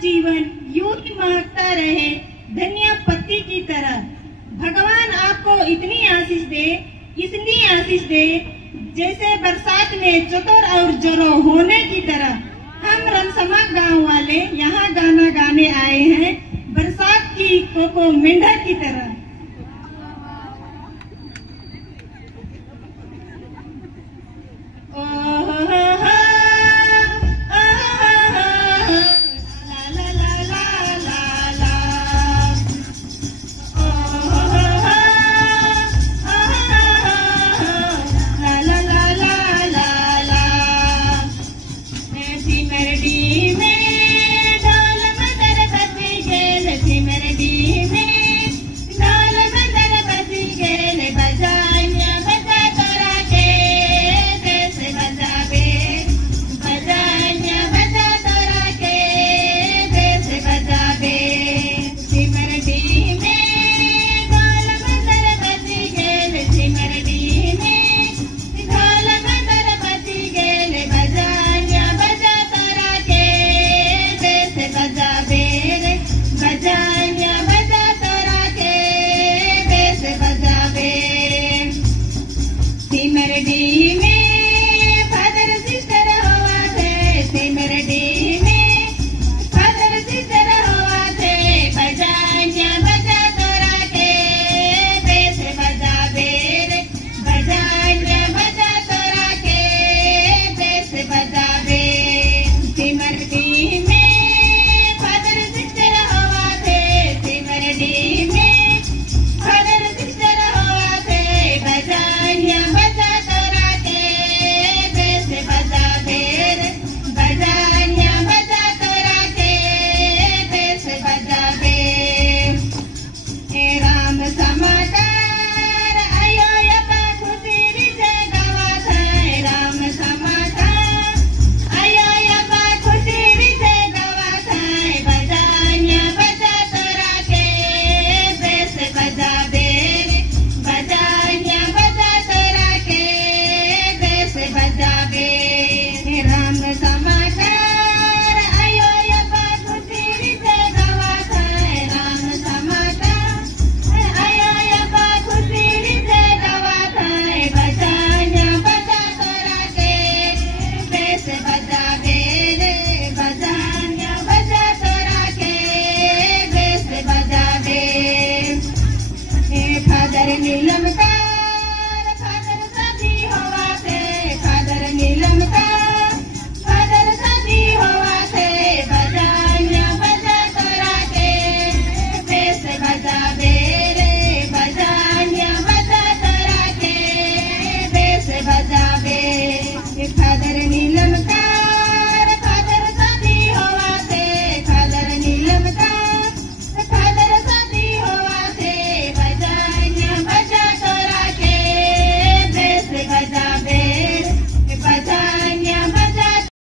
जीवन यूं ही महकता रहे धनिया पत्ती की तरह। भगवान आपको इतनी आशीष दे जैसे बरसात में चतुर और जरो होने की तरह। हम रमसमा गांव वाले यहाँ गाना गाने आए हैं बरसात की कोको मेंढक की तरह।